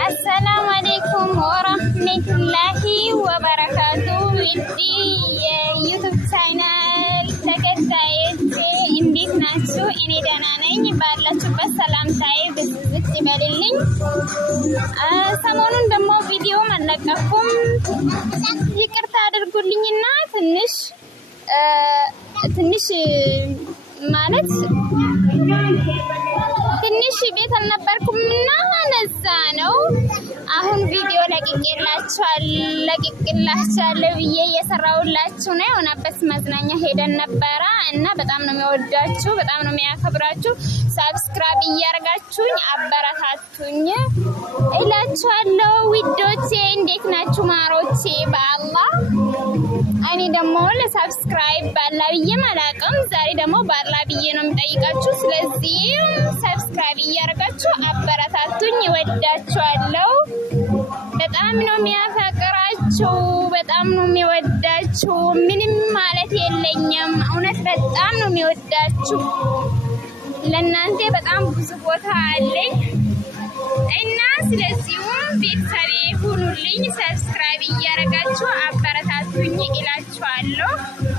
السلام عليكم ورحمة الله وبركاته ودي يوتيوب ቻናል ተከታዮቼ እንዴት ናችሁ? እኔ ደህና ነኝ። ባላችሁበት ሰላምታዬ ብዝት ይበልልኝ። ሰሞኑን ደግሞ ቪዲዮ አልለቀኩም፣ ይቅርታ አድርጉልኝና ትንሽ ማለት ትንሽ ቤት አልነበርኩምና ነዛ ነው። አሁን ቪዲዮ ለቅቄላችኋለሁ ብዬ እየሰራሁላችሁ ነው። የሆነበት መዝናኛ ሄደን ነበረ እና በጣም ነው የሚወዳችሁ፣ በጣም ነው የሚያከብራችሁ። ሰብስክራይብ እያደረጋችሁኝ አበረታቱኝ እላችኋለሁ። ውዶቼ እንዴት ናችሁ ማሮቼ? በአላህ እኔ ደግሞ ለሰብስክራይብ ባላ ብዬ አላውቅም። ዛሬ ደግሞ ባላ ብዬ ነው የምጠይቃችሁ። ስለዚህ ሰብስክራይብ እያደረጋችሁ አበረታቱኝ። እወዳችኋለሁ። በጣም ነው የሚያፈቅራችሁ፣ በጣም ነው የሚወዳችሁ። ምንም ማለት የለኝም። እውነት በጣም ነው የሚወዳችሁ። ለእናንተ በጣም ብዙ ቦታ አለኝ እና ስለዚሁም ቤተሰቤ ሁኑልኝ። ሰብስክራይብ እያደረጋችሁ አበረታቱኝ እላችኋለሁ።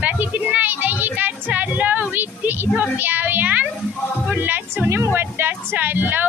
በፊትና ይጠይቃችኋለሁ። ውድ ኢትዮጵያውያን ሁላችሁንም ወዳችኋለሁ።